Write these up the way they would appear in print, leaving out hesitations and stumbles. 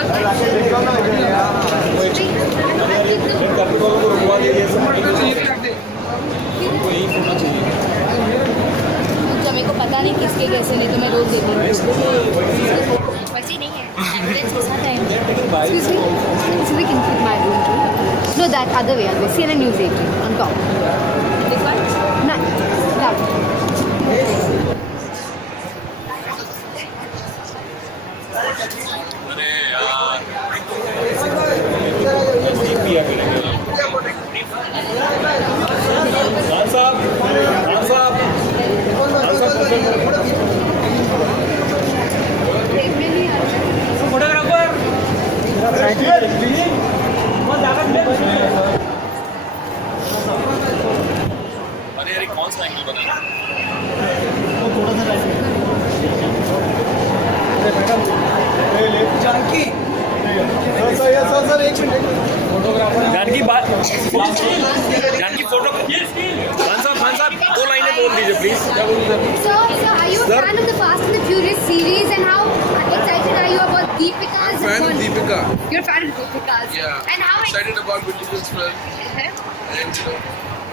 और जब मेरे को पता नहीं किसके कैसे नहीं तो मैं रोज देती हूँ वैसे नहीं है एविडेंस के साथ आएंगे know that other way always CNN News 18 on top this one no that अरे यार पिया करेंगे खान साहब अरे यार कौन सा एंगल बना जानकी जानकी बात जानकी फोटो खान साहब 2 लाइनें बोल दीजिए प्लीज क्या बोलूं So, are you a fan of the Fast and the Furious series and how excited are you about Deepika's? I'm a fan of Deepika. You're a fan of Deepika's? Yeah. And how Excited about Vin Diesel's film, excited? and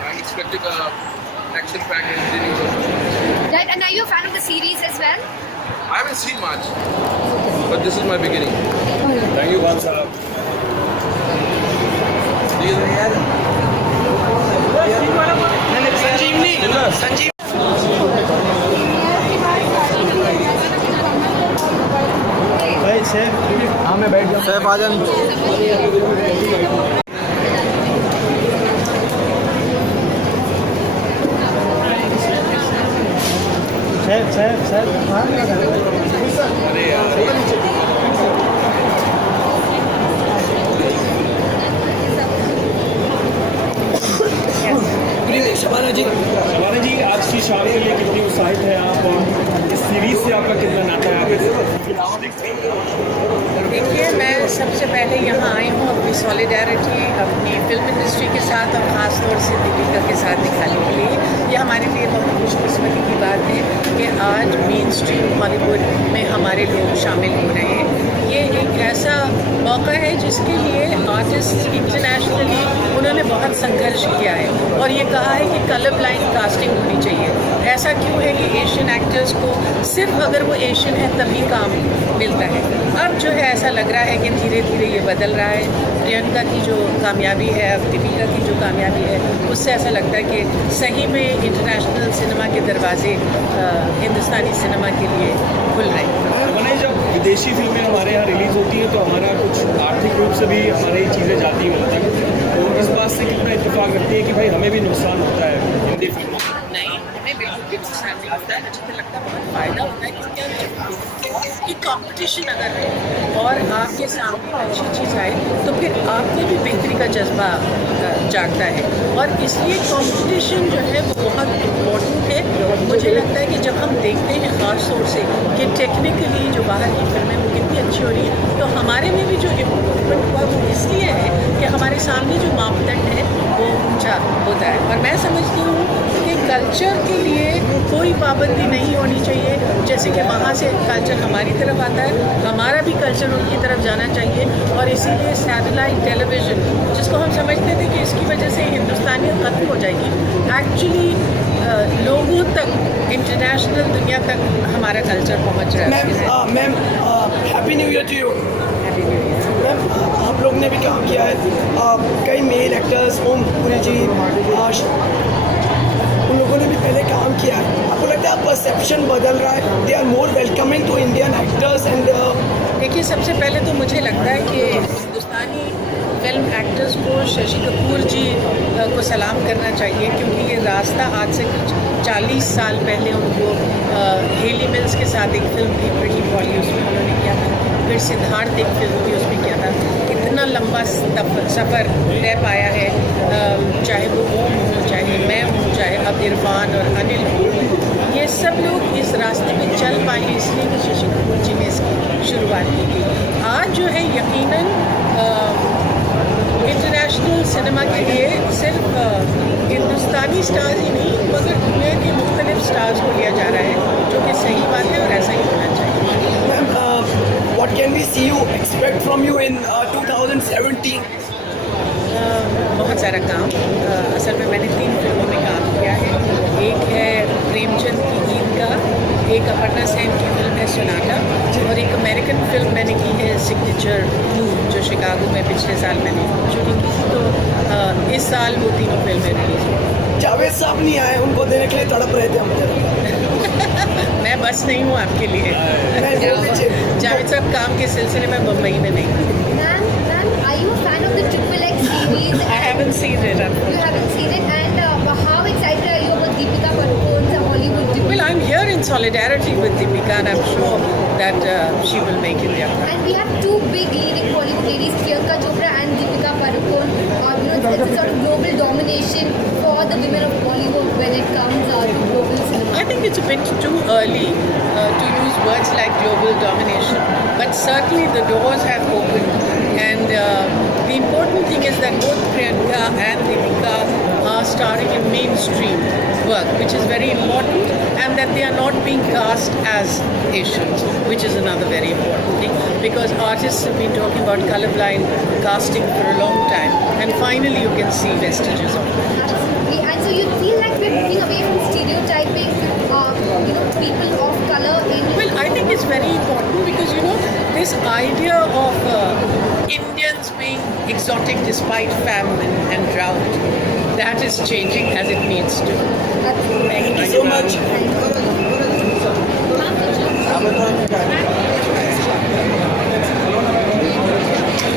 I'm expecting a action package. Right, and are you a fan of the series as well? I haven't seen much, but this is my beginning. Thank you Khan साहब संजीव सैफ आजन अरे यार शबाना जी आज की शाम के लिए कितनी उत्साहित है आप और इस सीरीज से आपका कितना नाता है आप देखिए मैं सबसे पहले यहाँ आई हूँ अपनी सॉलिडारिटी अपनी फिल्म इंडस्ट्री के साथ और ख़ास तौर से दीपिका के साथ दिखाने के लिए ये हमारे लिए बहुत खुशकिस्मती की बात है कि आज मेन स्ट्रीम हॉलीवुड में हमारे लोग शामिल हो रहे हैं। ये एक ऐसा मौका है जिसके लिए आर्टिस्ट इंटरनेशनली उन्होंने बहुत संघर्ष किया है और ये कहा है कि कलर ब्लाइंड कास्टिंग होनी चाहिए। ऐसा क्यों है कि एशियन एक्टर्स को सिर्फ अगर वो एशियन है तभी काम मिलता है। अब जो है ऐसा लग रहा है कि धीरे धीरे ये बदल रहा है। प्रियंका की जो कामयाबी है अब दीपिका की जो कामयाबी है उससे ऐसा लगता है कि सही में इंटरनेशनल सिनेमा के दरवाजे हिंदुस्तानी सिनेमा के लिए खुल रहे हैं। जब विदेशी फिल्में हमारे यहाँ रिलीज होती हैं तो हमारा कुछ आर्थिक रूप से भी हमारी चीज़ें जाती हैं मतलब तो इस बात से कितना इत्तेफाक रखती है कि भाई हमें भी नुकसान होता है हिंदी फिल्मों में? नहीं हमें बिल्कुल भी नुकसान नहीं होता है। मुझे तो लगता है बहुत फ़ायदा होता है क्योंकि कि कंपटीशन अगर है और आपके सामने अच्छी चीज़ आए तो फिर आपको भी बेहतरी का जज्बा जागता है और इसलिए कंपटीशन जो है वो बहुत इम्पोर्टेंट है। मुझे लगता है कि जब हम देखते हैं ख़ास तौर से कि टेक्निकली जो बाहर की फिल्में वो कितनी अच्छी हो रही है तो हमारे में भी जो इम्प्रूवमेंट हुआ वो इसलिए है कि हमारे सामने जो मापदंड है वो ऊँचा होता है। और मैं समझती हूँ कि कल्चर के लिए कोई पाबंदी नहीं होनी चाहिए। जैसे कि वहाँ से कल्चर हमारी तरफ आता है हमारा भी कल्चर उनकी तरफ जाना चाहिए और इसीलिए सैटेलाइट टेलीविज़न जिसको हम समझते थे कि इसकी वजह से हिंदुस्तानियत ख़त्म हो जाएगी एक्चुअली लोगों तक इंटरनेशनल दुनिया तक हमारा कल्चर पहुँच रहा है। Ma'am happy new year to you. Happy new year. Ma'am आप लोग ने भी काम किया है कई मेल एक्टर्स ओम पुरी जी उन लोगों ने भी पहले काम किया है। आपको लगता है परसेप्शन बदल रहा है they are more welcoming to Indian actors and देखिए सबसे पहले तो मुझे लगता है कि हिंदुस्तानी फिल्म एक्टर्स को शशि कपूर जी को सलाम करना चाहिए क्योंकि ये रास्ता आज से कुछ 40 साल पहले उनको हेली मिल्स के साथ एक फिल्म थी प्रिटी पॉली उसमें उन्होंने किया था। फिर सिद्धार्थ एक फिल्म थी उसमें किया था। इतना लंबा सफ़र तय पाया है चाहे वो ओम हो चाहे मैं हूँ चाहे अब इरफान और अनिल हो ये सब लोग इस रास्ते में चल पाए इसलिए कि शशि कपूर जी ने इसकी शुरुआत की थी। आज जो है यकीनन इंटरनेशनल सिनेमा के लिए सिर्फ हिंदुस्तानी स्टार्स ही नहीं मगर दुनिया के मुख्तलिफ स्टार्स को लिया जा रहा है जो कि सही बात है और ऐसा ही होना चाहिए। what can we see you expect from you in 2017? बहुत सारा काम असल में मैंने 3 फिल्मों में काम किया है। एक है प्रेमचंद की गीत का, एक अपर्णा सेन की फिल्म है सोनाटा, और एक अमेरिकन फिल्म मैंने की है सिग्नेचर 2 जो शिकागो में पिछले साल मैंने शूटिंग की थी। तो इस साल वो तीनों फिल्में रिलीज हुई। जावेद साहब नहीं आए, उनको देने के लिए तड़प रहे थे हम। मैं बस नहीं हूँ आपके लिए। जावेद साहब काम के सिलसिले में मुंबई में नहीं। Ma'am, are you a fan of the Triple X series? I haven't seen it. You haven't seen it, and how excited are you about Deepika Padukone's Hollywood debut? Well, I'm here in solidarity with Deepika, and I'm sure that she will make India proud. And we have 2 big leading Bollywood ladies, Priyanka Chopra and Deepika Padukone. It's a sort of global domination for the women of Bollywood when it comes to global cinema. I think it's a bit too early to use words like global domination, but certainly the doors have opened, and the important thing is that both Priyanka and Deepika are starring in mainstream work, which is very important, and that they are not being cast as Asians, which is another very important thing, because artists have been talking about colorblind casting for a long time, and finally you can see vestiges of it. Absolutely. And so you feel like we're moving away from stereotyping, people of color in. Well, I think it's very important because, this idea of Indians being exotic despite famine and drought, that is changing as it needs to. Thank you so much.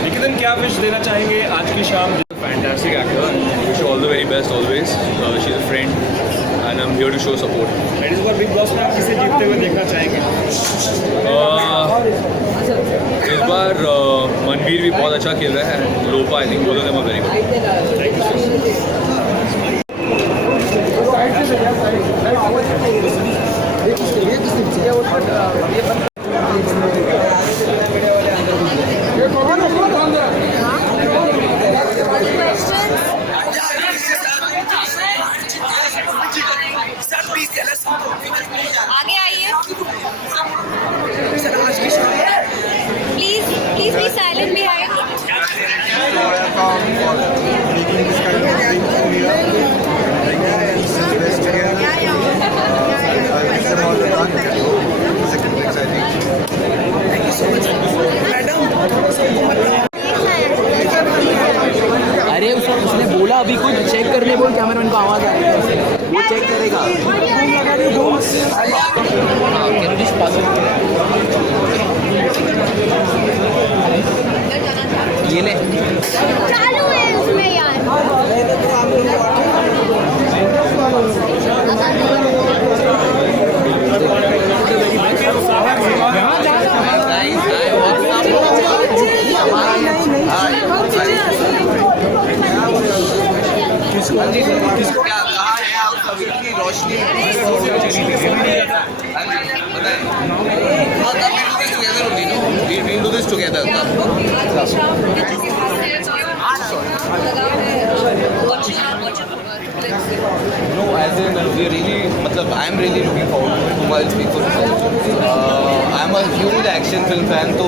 Niketan क्या wish देना चाहेंगे आज की शाम? Fantastic actor. Wish her all the very best always. She's a friend, and I'm here to show support. इस बार big boss में आप किसे जीतते हुए देखना चाहेंगे? इस बार मनवीर भी बहुत अच्छा खेल रहा है. Lopa, I think both of them are very good. Thank you so much. Sir, please tell us आगे आइए. Please be silent behind. making this kind of thing for me. It's the best again. I wish them all the luck. It's exciting. Thank you so much. Madam, अरे उसने बोला अभी कुछ check करने बोल, cameraman को आवाज आ रही है, वो चेक करेगा. ये ले चालू है उसमें यार. किसको क्या कहा है आप सभी की रोशनी We'll do this together. No, as in we really, I'm really looking forward to it. I'll speak for myself. I'm a huge action film fan, so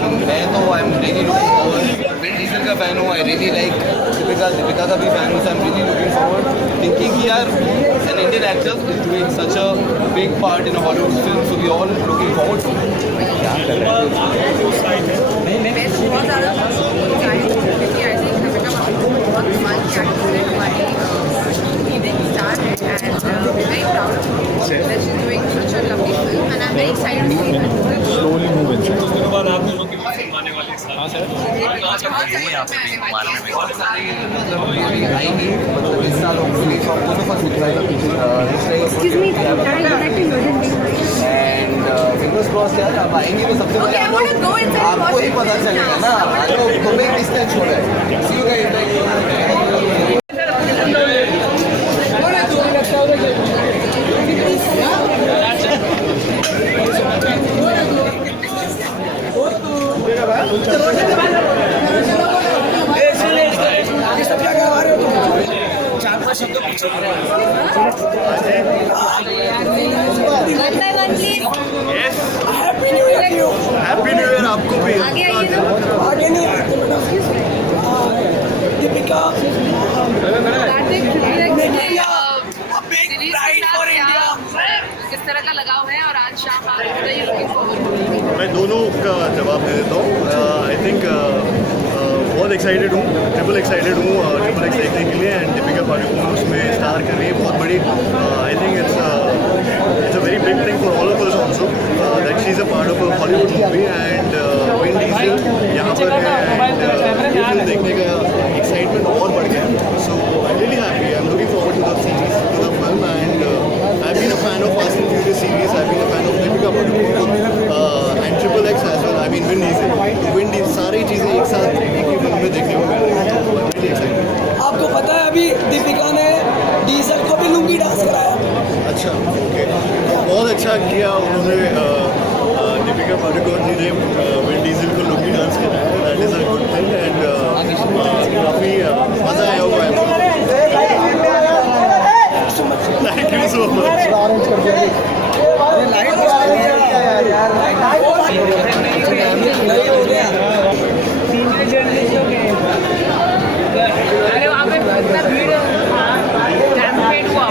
I'm really looking forward. Vin Diesel का fan हूँ, I really like Deepika का भी fan हूँ, so I'm really looking forward. Thinking कि यार an Indian actor is doing such a big part in a Hollywood film, so we all looking forward to it. बहुत ज़्यादा क्योंकि I think Deepika Padukone बहुत कमाल की एक्टर है, हमारी लीडिंग स्टार है, and very proud of her that she's doing such a lovely film, and I'm very excited to see her. Slowly move in. उसके बाद आप दोनों की फिल्म आने वाली है. हाँ सर. आएंगी इस साल hopefully for both of us will try to excuse me and fingers crossed यार आप आएंगी तो सबसे पहले आपको ही पता चलेगा ना तो तुम्हें किस तरह छोड़ा है. See you guys. One by one, please. Happy New Year to you. Happy New Year. आपको भी आगे आइए ना। आगे नहीं आते madam Deepika making a big pride for India. किस तरह का लगाव है और आज शाम आप लुकिंग फॉरवर्ड मैं दोनों का जवाब दे देता हूँ आई थिंक बहुत एक्साइटेड हूँ ट्रिपल एक्साइटेड हूँ ट्रिपल एक्स देखने के लिए एंड दीपिका पादुकोण उसमें स्टार कर रही है बहुत बड़ी I think it's a very big thing for all of us also that she is a part of a Hollywood movie and Vin Diesel यहाँ पर है एंड फिल्म देखने का एक्साइटमेंट और बढ़ गया so I really happy I am looking forward to the series to the film and I've been a fan of Fast and Furious series. I've been a fan of Deepika Padukone and Triple X as well. I mean Vin Diesel सारी चीज़ें एक साथ एक ही film में देखने को मिल रही हैं. I'm really excited. आपको पता है अभी दीपिका ने डीजल को भी लुंगी डांस कराया. अच्छा ओके बहुत अच्छा किया उन्होंने दीपिका पादुकोण जी ने विन डीजल को लुंगी डांस कराया. That is a good thing and काफ़ी मज़ा आया होगा. Thank you so much. अरे वहाँ पे इतना भीड़ ट्रांसपेट हुआ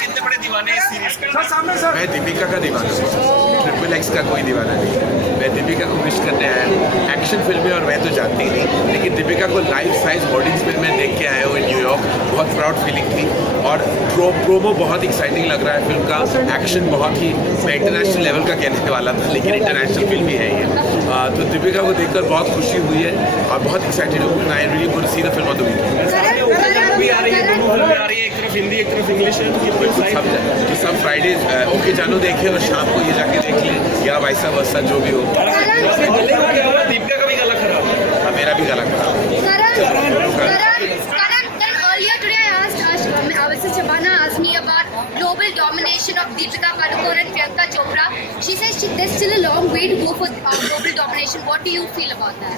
कितने बड़े दीवाने हैं इस सीरीज के? मैं दीपिका का दीवाना हूँ ट्रिपल एक्स का कोई दीवाना नहीं मैं दीपिका को विश करने आया हूँ एक्शन फिल्में और मैं तो जानती ही नहीं लेकिन दीपिका को लाइफ साइज होर्डिंग्स में मैं देख के आया हूँ इन न्यूयॉर्क बहुत प्राउड फीलिंग थी और प्रोमो बहुत एक्साइटिंग लग रहा है फिल्म का एक्शन बहुत ही मैं इंटरनेशनल लेवल का कहने वाला था लेकिन इंटरनेशनल फिल्म ही है ये तो दीपिका को देखकर बहुत खुशी हुई है और बहुत एक्साइटेड हूँ I really going to see the film on the weekend भी आ रही है दोनों फिल्में आ रही है एक तरफ हिंदी एक तरफ इंग्लिश है सब फ्राइडे ओके जानो देखे और शाम को ये जाके देख लें या वैसा वैसा जो भी हो दीपिका का भी गला खराब है मेरा भी गला खराब Earlier today I asked Mrs. Shabana asked me about global domination of Deepika Padukone and Priyanka Chopra. She says there's still a long way to go for global domination. What do you feel about that?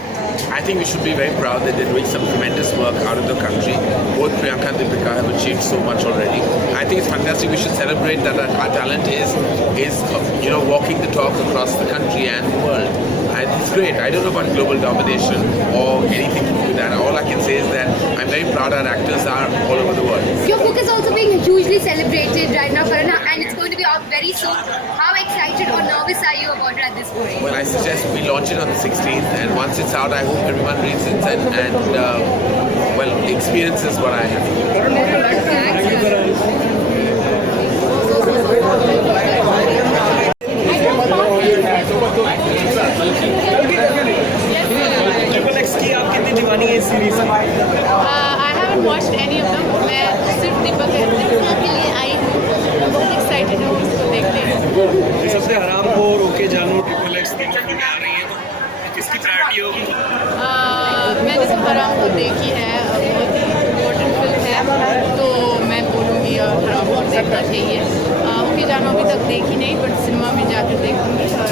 I think we should be very proud that they're doing some tremendous work out of the country. Both Priyanka and Deepika have achieved so much already. I think it's fantastic. We should celebrate that our talent is walking the talk across the country and the world. And it's great. I don't know about global domination or anything to do with that. All I can say is that I'm very proud our actors are all over the world. Your book is also being hugely celebrated right now, Karan, and it's going to be out very soon. How excited or nervous are you about it at this point? Well, I suggest we launch it on the 16th, and once it's out, I hope everyone reads it and experiences what I have. Triple x की आप कितनी दीवानी है इस series की? I haven't watched any of them. मैं सिर्फ दीपक के लिए आई हूँ बहुत एक्साइटेड हूँ उसको देखने इस हफ्ते हराम खोर ओके जानो ट्रिपल एक्स तीनों फिल्में आ रही हैं तो किसकी प्रायोरिटी होगी? मैंने तो हराम को देखी है बहुत ही इम्पोर्टेंट फिल्म है तो मैं बोलूँगी और हराम को देखना चाहिए ओके जानो अभी तक देखी नहीं बट सिनेमा में जाकर देखूँगी और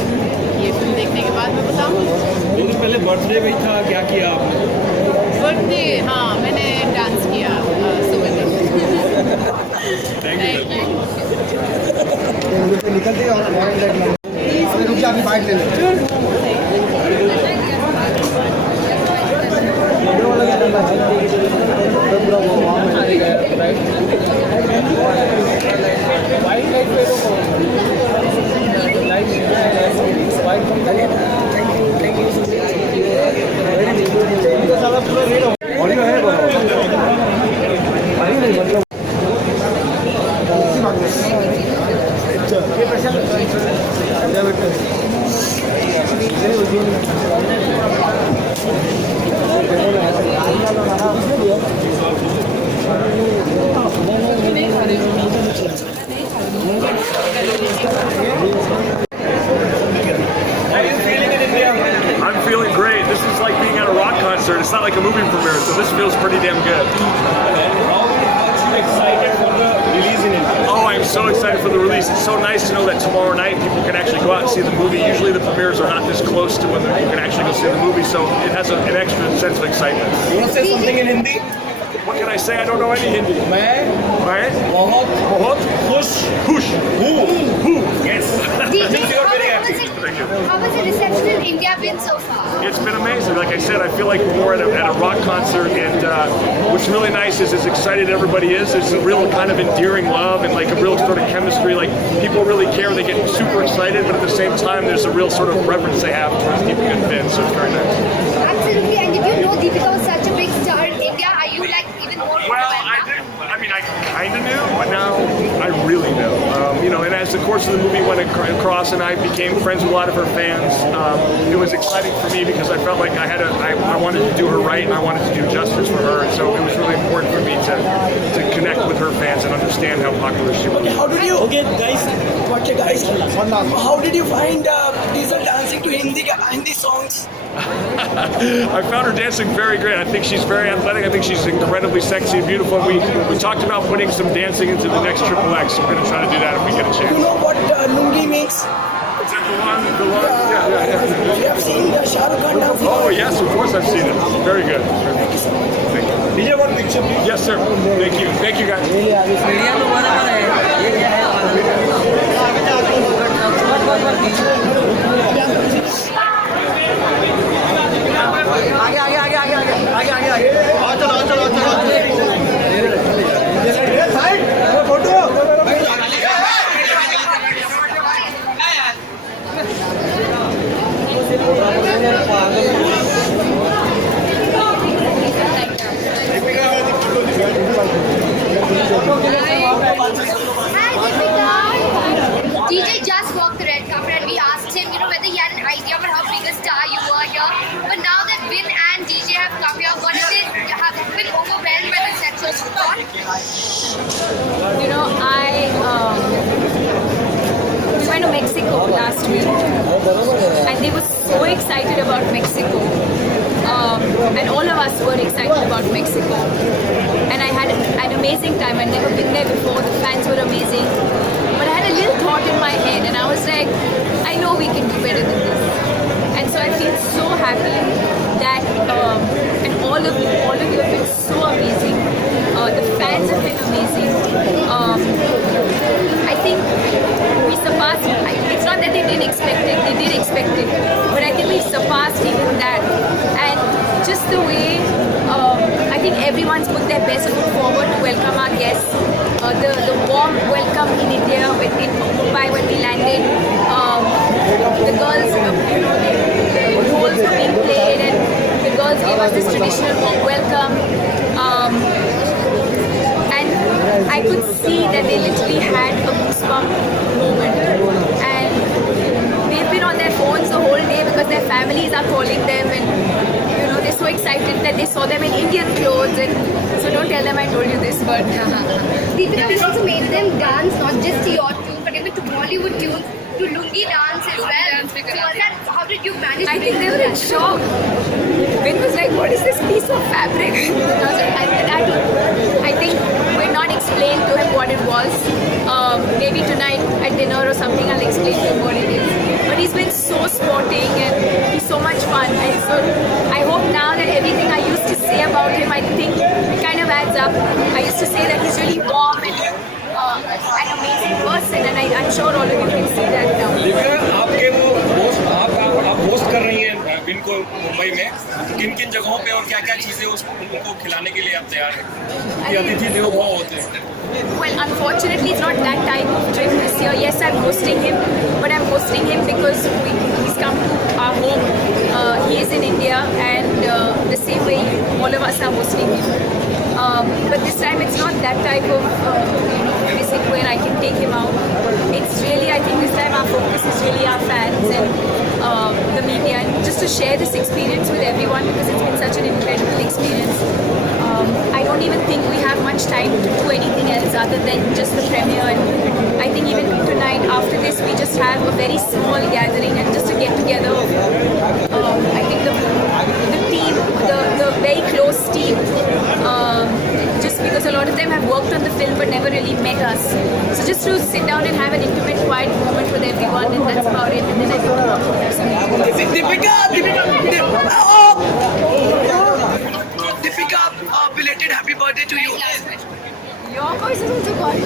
ये फिल्म देखने के बाद मैं बताऊँगी 2 दिन पहले बर्थडे भी था क्या किया आपने? बर्थडे हाँ मैंने डांस किया सुबह में थैंक यू निकलते हैं और रुक जा अभी बाइक ले लो ऑडियो है I'm feeling great. This is like being at a rock concert. It's not like a movie premiere, so this feels pretty damn good. How much you excited for the release in India? Oh, I'm so excited for the release. It's so nice to know that tomorrow night people can actually go out and see the movie. Usually the premieres are not this close to when you can actually go see the movie, so it has an extra sense of excitement. You want to say something in Hindi? What can I say? I don't know any Hindi. मैं Right? बहुत खुश हूँ. Yes. DJ, Means you are very how happy. has the reception in India been so far? It's been amazing. Like I said, I feel like we're at a rock concert, and what's really nice is as excited everybody is. There's a real kind of endearing love and like a real sort of chemistry. Like people really care. They get super excited, but at the same time, there's a real sort of reverence they have towards Deepika and Finn. So it's very nice. Absolutely. And did you know Deepika was such a big star in India? Are you like even more? Well, I did. I mean, I kind of knew, but now I really know. And as the course of the movie went across, and I became friends with a lot of her fans, it was exciting for me because I felt like I wanted to do her right, and I wanted to do justice for her, and so it was really important for me to connect with her fans and understand how popular she was. How did you? Okay, guys. How did you find Diesel dancing to Hindi songs? I found her dancing very great. I think she's very athletic. I think she's incredibly sexy and beautiful. We talked about putting some dancing into the next Triple X. So we're going to try to do that if we get a chance. You know what lungi means? Is that the one? Yeah. You have seen Shah Rukh Khan dancing? Oh, yes, of course I've seen it. Very good. DJ, one picture, please. Yes, sir. Thank you. Thank you, guys. Hi, Deepika. DJ just walked the red carpet and we asked him, whether he had an idea about how big a star you were here. But now that Vin and DJ have come here, what is it? Have you been overwhelmed by the sexual support? We went to Mexico last week and they were so excited about Mexico. And all of us were excited about Mexico. And I had an amazing time. I'd never been there before. The fans were amazing. But I had a little thought in my head and I was like, I know we can do better than this. And so I feel so happy that, and all of you have been so amazing. The fans have been amazing. I think we surpassed, it's not that they didn't expect it, they did expect it, but I think we surpassed even that. And just the way, I think everyone's put their best foot forward to welcome our guests. The warm welcome in India, in Mumbai when we landed. The girls, the roles were being played and the girls gave us this traditional warm welcome. And I could see that they literally had a goosebump moment. And they've been on their phones the whole day because their families are calling them and they're so excited that they saw them in Indian clothes. And so don't tell them I told you this, but Deepika, we also made them dance not just to your tune but even to Bollywood tunes, to lungi dance as well. So how did you manage? I think they were in shock. Vin was like, what is this piece of fabric? I was like, I think we're not explained to him what it was. Maybe tonight at dinner or something I'll explain to him what it is. But he's been so sporting and he's so much fun. And so I hope now that everything I used to say about him, I think it kind of adds up. I used to say that he's really warm and an amazing person, and I'm sure all of you can see that now. Deepika, आपके वो host आप host कर रही हैं win को मुंबई में, किन किन जगहों पे और क्या क्या चीजें उनको खिलाने के लिए आप तैयार हैं? कि अतिथि देवो भव होते हैं. Well, unfortunately, it's not that type of trip this year. Yes, I'm hosting him, but I'm hosting him because he's come to our home. He is in India, and the same way all of us are hosting him. But this time, it's not that type of visit where I can take him out. It's really, I think this time our focus is really our fans and the media, and just to share this experience with everyone because it's been such an incredible experience. I don't even think we have much time to do anything else other than just the premiere. And I think even tonight after this we just have a very small gathering and just to get together. I think the team, the very close team, just because a lot of them have worked on the film but never really met us. So just to sit down and have an intimate, quiet moment with everyone, and that's about it. And then I think about Deepika, belated happy birthday to you. your voice is also gone.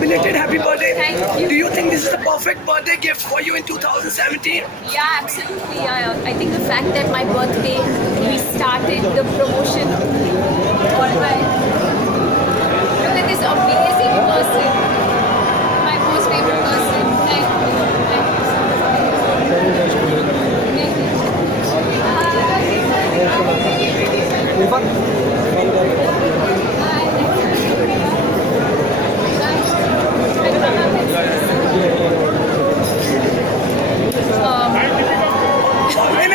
Belated happy birthday. Thank you. Do you think this is the perfect birthday gift for you in 2017? Yeah, absolutely. I think the fact that my birthday, we started the promotion on my, look at this amazing person, my most favorite person. Thank you. Thank you so much.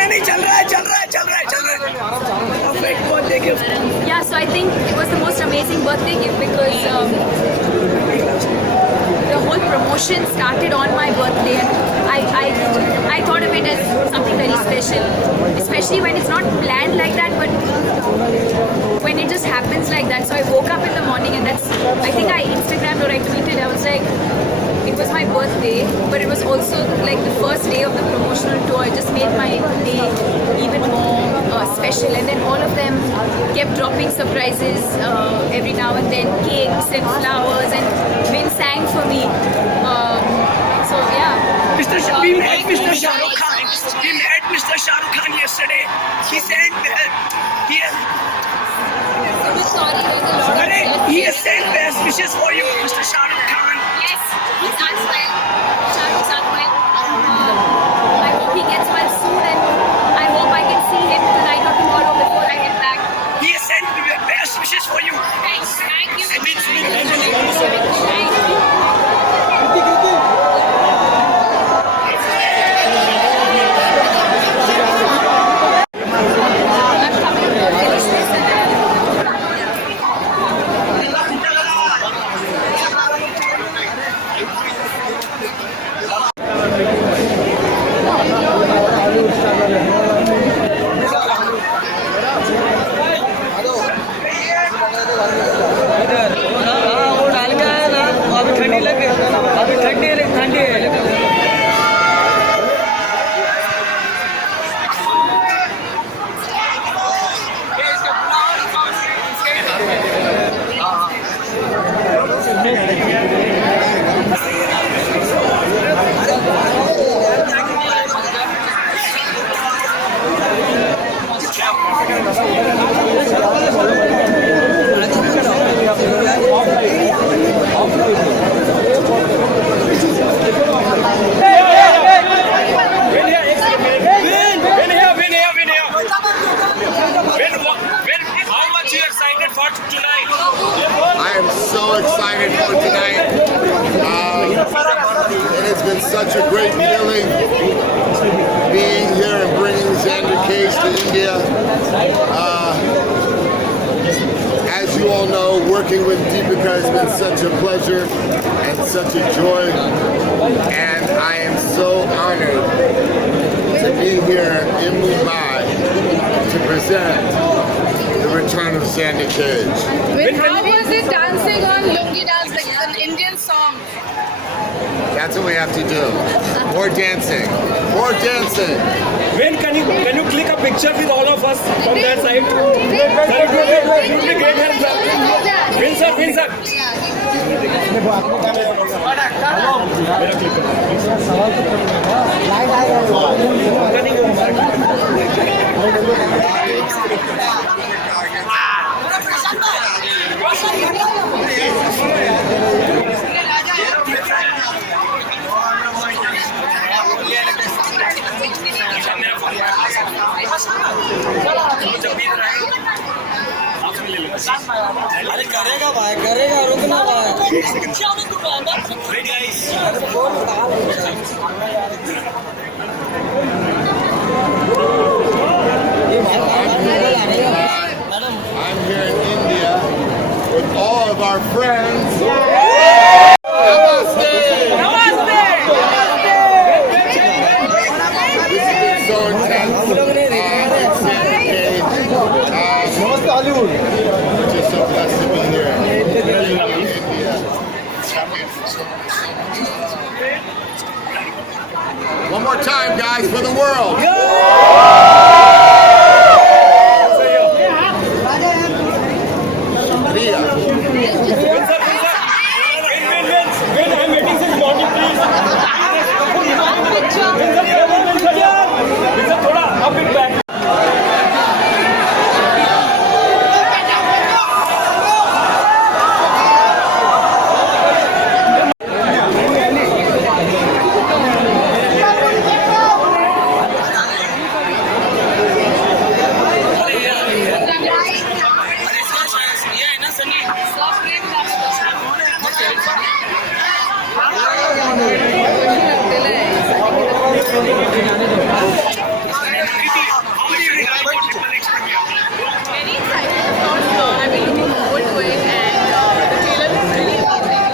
नहीं चल रहा है perfect birthday gift. Yeah, so I think it was the most amazing birthday gift because the whole promotion started on my birthday, and I thought of it as something very special, especially when it's not planned like that, but when it just happens like that. So I woke up in the morning, and that's, I think I Instagrammed or I tweeted, I was like, it was my birthday, but it was also like the first day of the promotional tour. It just made my day even more special. And then all of them kept dropping surprises every now and then, cakes and flowers, and Vin sang for me. So yeah. We met Mr. Shah Rukh Khan. We met Mr. Shah Rukh Khan yesterday. He said he has sent best wishes for you, Mr. Shah Rukh Khan. Yes, he's done well. Shah Rukh's done well. I hope he gets well soon, and I hope I can see him tonight or tomorrow before I get back. He has sent best wishes for you. Thanks. Thank you. Thank you. I'm coming to finish this and then I am so excited for tonight. It has been such a great feeling being here and bringing Xander Cage to India. As you all know, working with Deepika has been such a pleasure and such a joy. And I am so honored to be here in Mumbai to present the return of Xander Cage. How was it dancing on Lungi Dance, like an Indian song? That's what we have to do. More dancing. More dancing. When can you click a picture with all of us from that side? Great help. Win sir. अरे करेगा भाई करेगा रुकना भाई I'm here in India with all of our friends. This has been so intense. more time, guys, for the world. Very excited, of course. I've been looking forward to it, and the trailer is really amazing.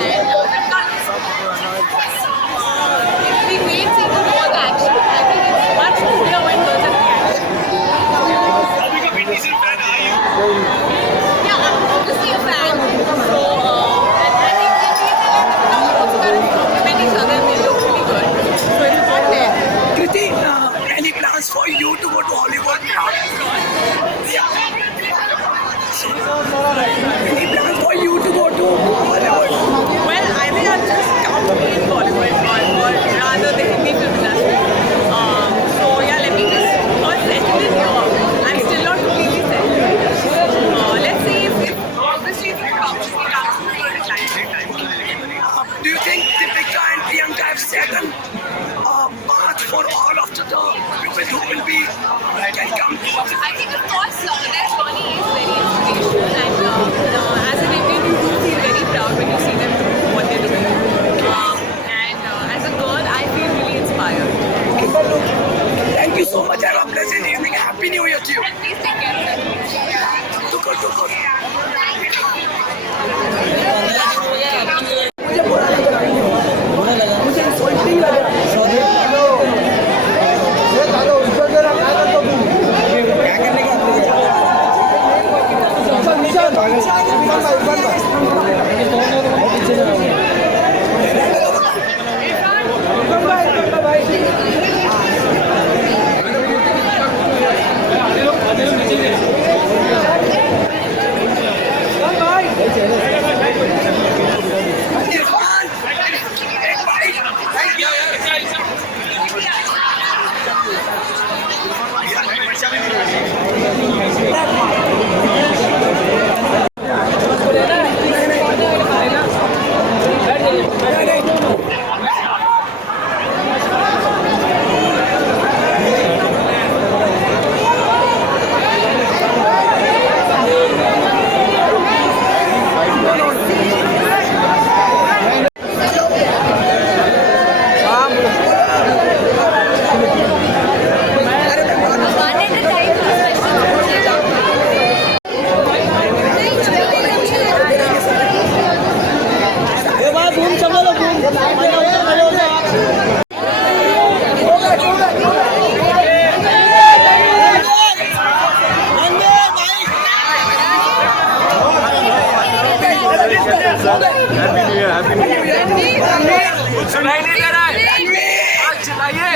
And the colors. We wait seeing all the action. I think it's much cooler when girls are doing action. Yeah, I'm obviously a fan. So, and I think the teaser and the film also kind of complement each other. They look really good. So it's hot there. Kriti, any plans for you to go to Hollywood? Any plans for you to go to Hollywood? Well, I think I'll just come to be in Bollywood or rather the Hindi film industry. So yeah, let me just first settle in here. I'm still not completely settled. Let's see if obviously if it comes to Do you think Deepika and Priyanka have set a path for all of the people who will be can come to us? I think, of course, their journey is very inspirational, and as an Indian, you do feel very proud when you see them do what they're doing. And as a girl, I feel really inspired. Thank you so much. Have a pleasant evening. Happy New Year to you. And please take care of them. मुझे बुरा लग रहा है, मुझे insulting लग रहा है।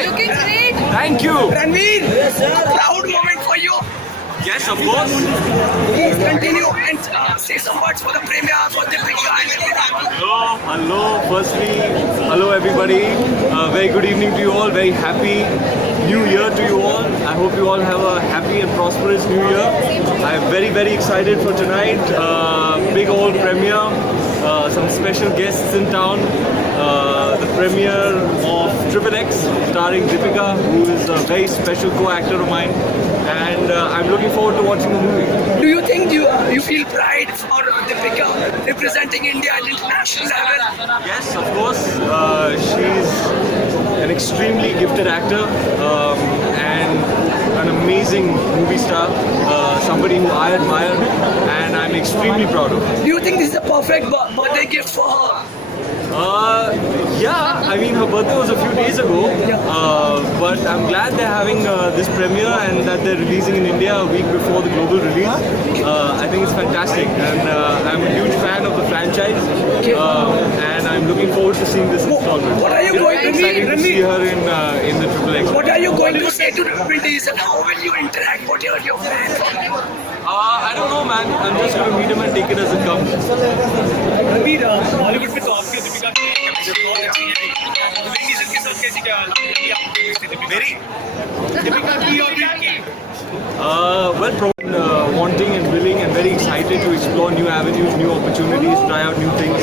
Looking great. Thank you. Ranveer, proud moment for you. Yes, of course. Please continue and say some words for the premiere for Deepika and everyone. Hello. Firstly, hello everybody. Very good evening to you all. Very happy New Year to you all. I hope you all have a happy and prosperous New Year. I am very, very excited for tonight. Big old premiere. Some special guests in town. The premiere of Triple X, starring Deepika, who is a very special co-actor of mine, and I'm looking forward to watching the movie. Do you think you feel pride for Deepika representing India at international level? Yes, of course. She's an extremely gifted actor and an amazing movie star. Somebody who I admire, and I'm extremely proud of. Do you think this is a perfect birthday gift for her? Yeah, I mean her birthday was a few days ago, but I'm glad they're having this premiere and that they're releasing in India a week before the global release. I think it's fantastic, and I'm a huge fan of the franchise, and I'm I'm looking forward to seeing this installment. What are you going to Excited to see her in the Triple X. What are you going to say to Vin Diesel? How will you interact? What are your plans? I don't know, man. I'm just going to meet him and take it as it comes. Ranbir Bollywood में तो आपके दीपिका की chemistry बहुत अच्छी है Vin Diesel के साथ कैसी क्या लगी आपको मेरी दीपिका की और विन की Wanting and willing and very excited to explore new avenues, new opportunities, try out new things.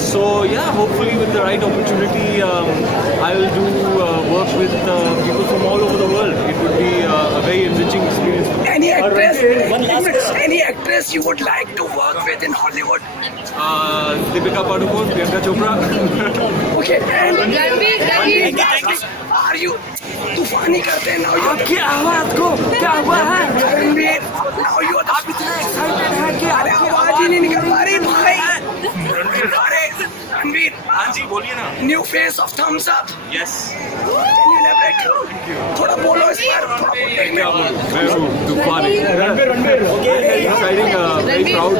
So yeah, hopefully with the right opportunity, I will do work with people from all over the world. It would be a very enriching experience for me. Any actress you would like to work with in Hollywood? Deepika Padukone, Priyanka Chopra. Okay, and Ranveer. are you तूफानी करते हैं now? आपकी आवाज को क्या हुआ है? Ranbir, now you are the excited है कि अरे आवाज ही नहीं निकल पा रही भाई. अरे रणबीर, हाँ जी बोलिए ना new face of Thumbs Up. Yes Can you elaborate? थोड़ा बोलो इस पर. थोड़ा बोलो. Tufani. Very exciting, very proud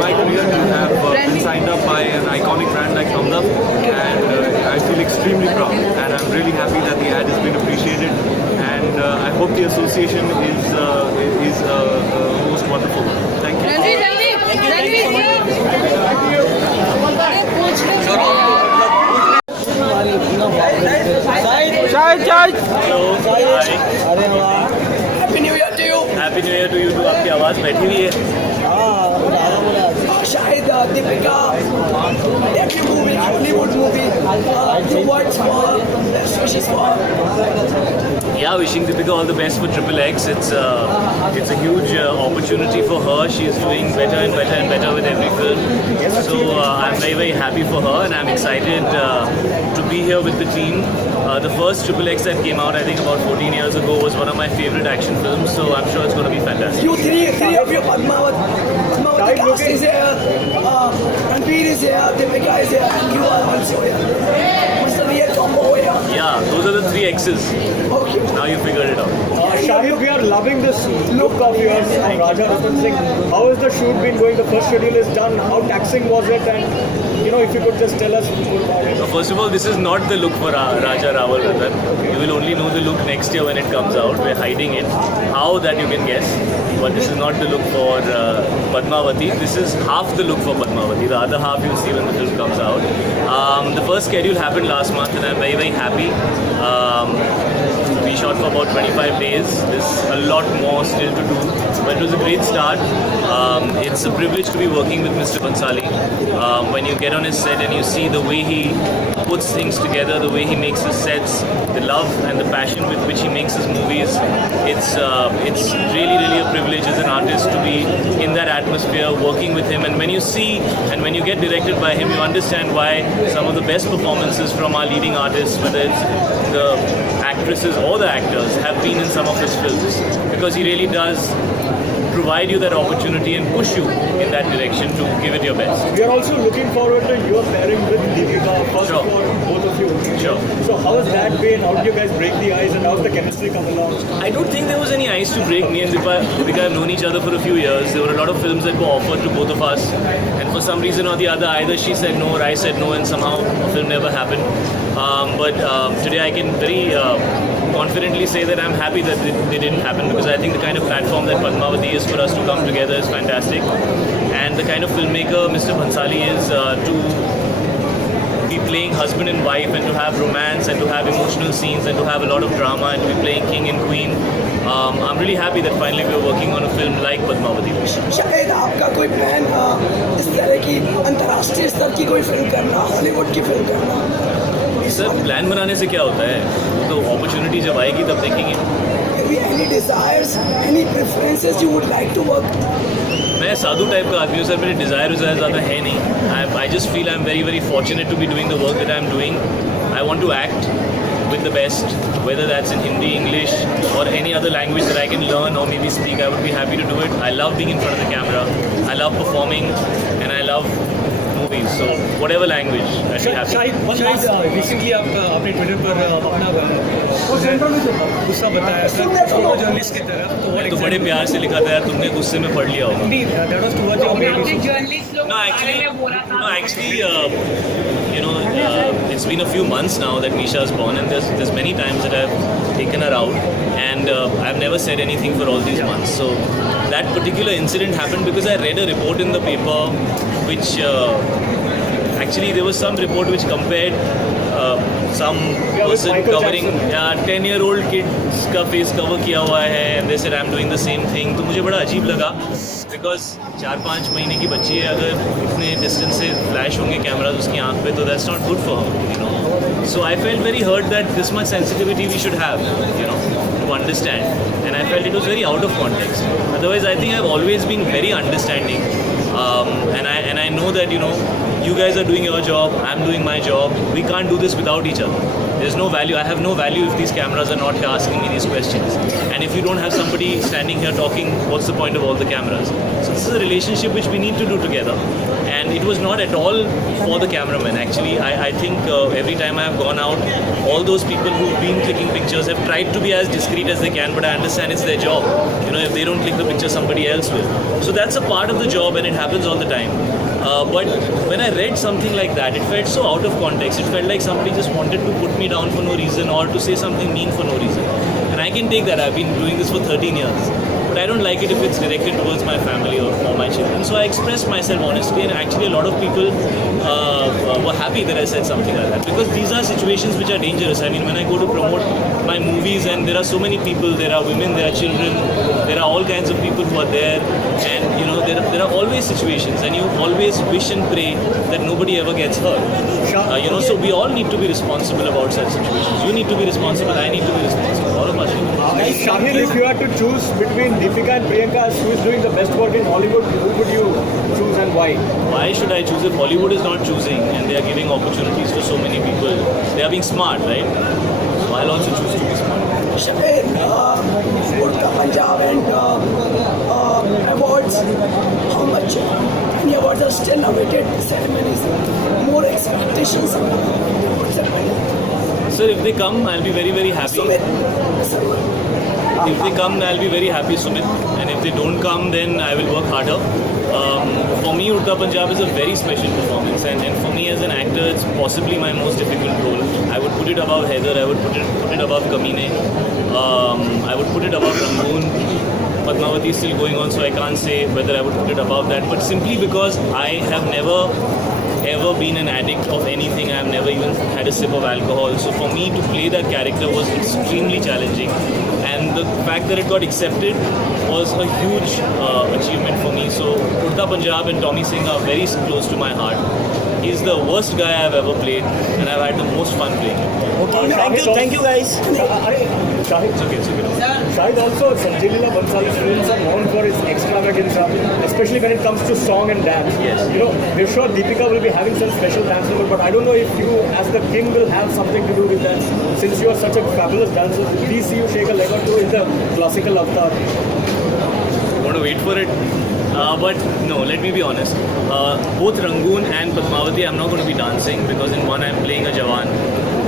my career to have been signed up by an iconic brand like Thumbs Up, and I feel extremely proud, and I'm really happy that the ad has been appreciated, and I hope the association is most wonderful. Thank you. Happy New Year to you. Happy new year to you too आपकी आवाज़ बैठी हुई है Shahid, Deepika, debut movie, Hollywood movie. Your words for best wishes for her. Yeah, wishing Deepika all the best for Triple X. It's a huge opportunity for her. She is doing better and better and better with every film. So I'm very, very happy for her, and I'm excited to be here with the team. The first Triple X that came out, I think about 14 years ago, was one of my favorite action films. So I'm sure it's going to be fantastic. You three of you, Padmavati cast is here, Ranveer is here, Deepika is here, and you are also here. What's the real combo here? Yeah, those are the 3 X's. Okay. Now you figured it out. Shahid, we are loving this look of yours and Raja Ratan Singh. How has the shoot been going? The first schedule is done. How taxing was it? And if you could just tell us. First of all, this is not the look for Raja Rawal Ratan. You will only know the look next year when it comes out. We're hiding it. How, that you can guess. But this is not the look for Padmavati. This is half the look for Padmavati. The other half you'll see when the film comes out. The first schedule happened last month, and I'm very, very happy. We shot for about 25 days. There's a lot more still to do, but it was a great start. It's a privilege to be working with Mr. Bhansali. When you get on his set and you see the way he puts things together, the way he makes his sets, the love and the passion with which he makes his movies, it's really, really a privilege as an artist to be in that atmosphere, working with him. And when you see and when you get directed by him, you understand why some of the best performances from our leading artists, whether it's the actresses or the actors, have been in some of his films, because he really does provide you that opportunity and push you in that direction to give it your best. We are also looking forward to your pairing with Deepika, first Sure. for both of you. Sure. So how has that been? How did you guys break the ice and how's the chemistry come along? I don't think there was any ice to break. Me and Deepika have known each other for a few years. There were a lot of films that were offered to both of us, and for some reason or the other, either she said no or I said no, and somehow a film never happened. But today I can very confidently say that I'm happy that they didn't happen, because I think the kind of platform that Padmavati is for us to come together is fantastic, and the kind of filmmaker Mr. Bhansali is to be playing husband and wife, and to have romance, and to have emotional scenes, and to have a lot of drama, and to be playing king and queen. I'm really happy that finally we're working on a film like Padmavati. शायद आपका कोई plan इस तरह की अंतर्राष्ट्रीय स्तर की कोई फिल्म करना, हॉलीवुड की फिल्म करना? सर, प्लान बनाने से क्या होता है? तो अपॉर्चुनिटी जब आएगी तब देखेंगे. Any desires, any preferences you would like to work? मैं साधु टाइप का आदमी हूँ सर. मेरे डिज़ायर ज़्यादा है नहीं. I just feel I'm very, very fortunate to be doing the work that I'm doing. I want to act with the best, whether that's in Hindi, English, or any other language that I can learn or maybe speak. I would be happy to do it. I love being in front of the camera. I love performing, and I love movies. So whatever language, I'd be happy. Shahid recently आपने Twitter पर अपना गुस्सा बताया था journalist की तरफ मैं तो बड़े प्यार से लिखा था यार, तुमने गुस्से में पढ़ लिया होगा. That was towards your No, actually, it's been a few months now that Misha's born, and there's many times that I've taken her out, and I've never said anything for all these months. So that particular incident happened because I read a report in the paper, which actually there was some report which compared some person covering 10-year-old kids का face cover किया हुआ है, and they said I'm doing the same thing. तो मुझे बड़ा अजीब लगा because 4-5 महीने की बच्ची है, अगर इतने डिस्टेंस से फ्लैश होंगे कैमराज उसकी आंख पे, तो that's not good for her, you know. So I felt very hurt that this much sensitivity we should have, you know, to understand, and I felt it was very out of context. Otherwise, I think I've always been very understanding, and I know that, you know, you guys are doing your job, I'm doing my job. We can't do this without each other. There's no value. I have no value if these cameras are not here asking me these questions. And if you don't have somebody standing here talking, what's the point of all the cameras? So this is a relationship which we need to do together. And it was not at all for the cameraman. Actually, I think every time I have gone out, all those people who've been clicking pictures have tried to be as discreet as they can, but I understand it's their job. You know, if they don't click the picture, somebody else will. So that's a part of the job, and it happens all the time. But when I read something like that, it felt so out of context. It felt like somebody just wanted to put me down for no reason or to say something mean for no reason. And I can take that. I've been doing this for 13 years. But I don't like it if it's directed towards my family or my children. So I expressed myself honestly, and actually a lot of people were happy that I said something like that. Because these are situations which are dangerous. I mean, when I go to promote my movies and there are so many people, there are women, there are children, there are all kinds of people who are there. And, you know, there are always situations, and you always wish and pray that nobody ever gets hurt. You know, so we all need to be responsible about such situations. You need to be responsible, I need to be responsible. All of us need to be responsible. Shahid, if you had to choose between Deepika and Priyanka as who is doing the best work in Hollywood, who would you choose and why? Why should I choose if Hollywood is not choosing and they are giving opportunities to so many people? They are being smart, right? So I'll also choose to be smart. Shahid, Urta Punjab and awards, how much the awards are still awaited ceremonies, more expectations. Sir, if they come, I'll be very, very happy. If they come, I'll be very happy, Sumit. And if they don't come, then I will work harder. For me, Urta Punjab is a very special performance, and for me as an actor, it's possibly my most difficult role. I would put it above Heather, I would put it above Kamine, I would put it above Rangoon. Padmavati is still going on, so I can't say whether I would put it above that, but simply because I have never ever been an addict of anything. I have never even had a sip of alcohol. So for me to play that character was extremely challenging. And the fact that it got accepted was a huge achievement for me. So Urta Punjab and Tommy Singh are very close to my heart. He's the worst guy I've ever played, and I've had the most fun playing him. Thank you guys. Shahid, It's okay. Shahid, also Sanjay Leela Bhansali's films are known for its extravaganza, especially when it comes to song and dance. Yes. You know, we're sure Deepika will be having some special dance number, but I don't know if you, as the king, will have something to do with that. Since you are such a fabulous dancer, we see you shake a leg or two in the classical avatar. Want to wait for it? But no, let me be honest. Both Rangoon and Padmavati, I'm not going to be dancing because in one I'm playing a Jawan,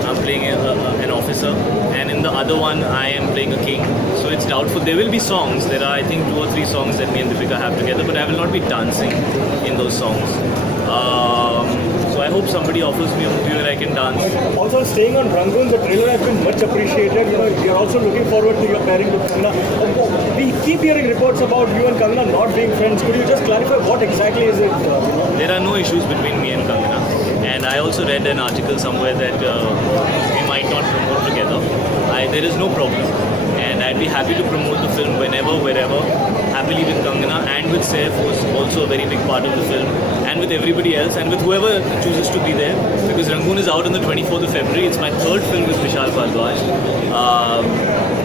I'm playing an officer, and in the other one I am playing a king. So it's doubtful. There will be songs. There are, I think, 2 or 3 songs that me and Deepika have together, but I will not be dancing in those songs. So I hope somebody offers me a movie where I can dance. Also, staying on Rangoon, the trailer has been much appreciated. You know, you're also looking forward to your pairing with Kangana. We keep hearing reports about you and Kangana not being friends. Could you just clarify what exactly is it? There are no issues between me and Kangana. And I also read an article somewhere that we might not promote together. There is no problem. And I'd be happy to promote the film whenever, wherever. Happily with Kangana and with Saif, who's also a very big part of the film. And with everybody else, and with whoever chooses to be there. Because Rangoon is out on the 24th of February. It's my 3rd film with Vishal Bhardwaj.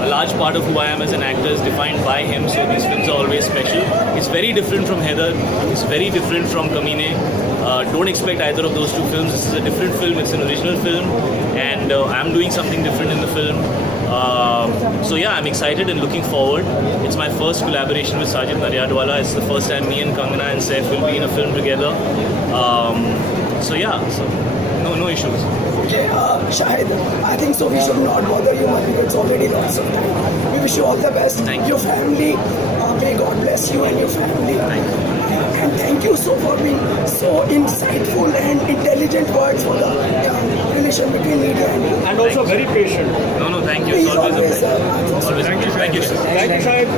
A large part of who I am as an actor is defined by him, so these films are always special. It's very different from Heather. It's very different from Kamine. Don't expect either of those 2 films. This is a different film. It's an original film, and I'm doing something different in the film. So yeah, I'm excited and looking forward. It's my first collaboration with Sajid Naryadwala. It's the first time me and Kangana and Saif will be in a film together. So yeah, so no issues. Okay, Shahid, I think so we should not bother you much because it's already lots of time. We wish you all the best. Thank you. Your family, may God bless you and your family. Thank you. And thank you so for being so insightful and intelligent words for the relation between media and you. And also very patient. No, thank you. It's Please always a always, pleasure. Always a pleasure. Thank you. Thank you, Shahid.